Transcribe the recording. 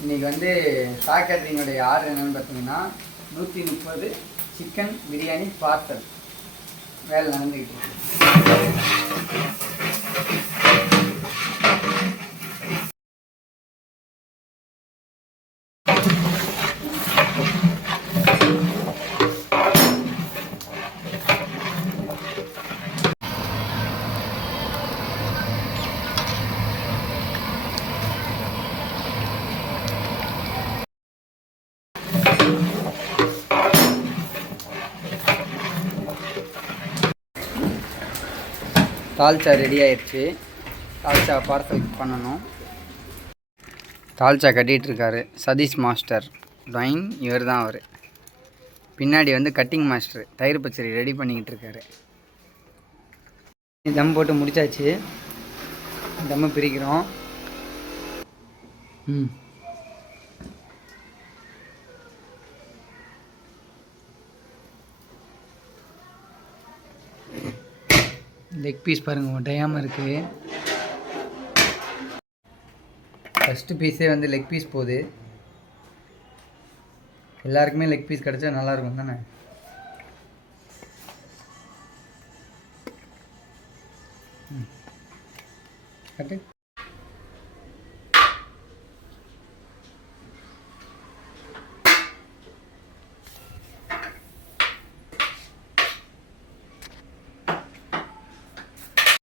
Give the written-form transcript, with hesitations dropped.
இன்றைக்கி வந்து ஷா கேட்ரிங்கோடைய ஆர்டர் என்னென்னு பார்த்தீங்கன்னா 130 சிக்கன் பிரியாணி பார்சல் வேலை நடந்துக்கிட்டு இருக்கு. தால்ச்சா ரெடி ஆயிடுச்சு. தால்ச்சா பார்சல் பண்ணணும். தால்ச்சா கட்டிகிட்ருக்காரு சதீஷ் மாஸ்டர் ட்ராயிங். இவர் தான் அவர். பின்னாடி வந்து கட்டிங் மாஸ்டர் தயிர் பச்சடி ரெடி பண்ணிக்கிட்டு இருக்காரு. தம் போட்டு முடிச்சாச்சு. தம்மை பிரிக்கிறோம். லெக் பீஸ் பாருங்கள் ஒட்டையாமல் இருக்குது. ஃபஸ்ட்டு பீஸே வந்து லெக் பீஸ் போகுது. எல்லாருக்குமே லெக் பீஸ் கிடச்சா நல்லாயிருக்கும் தானே. கட்டு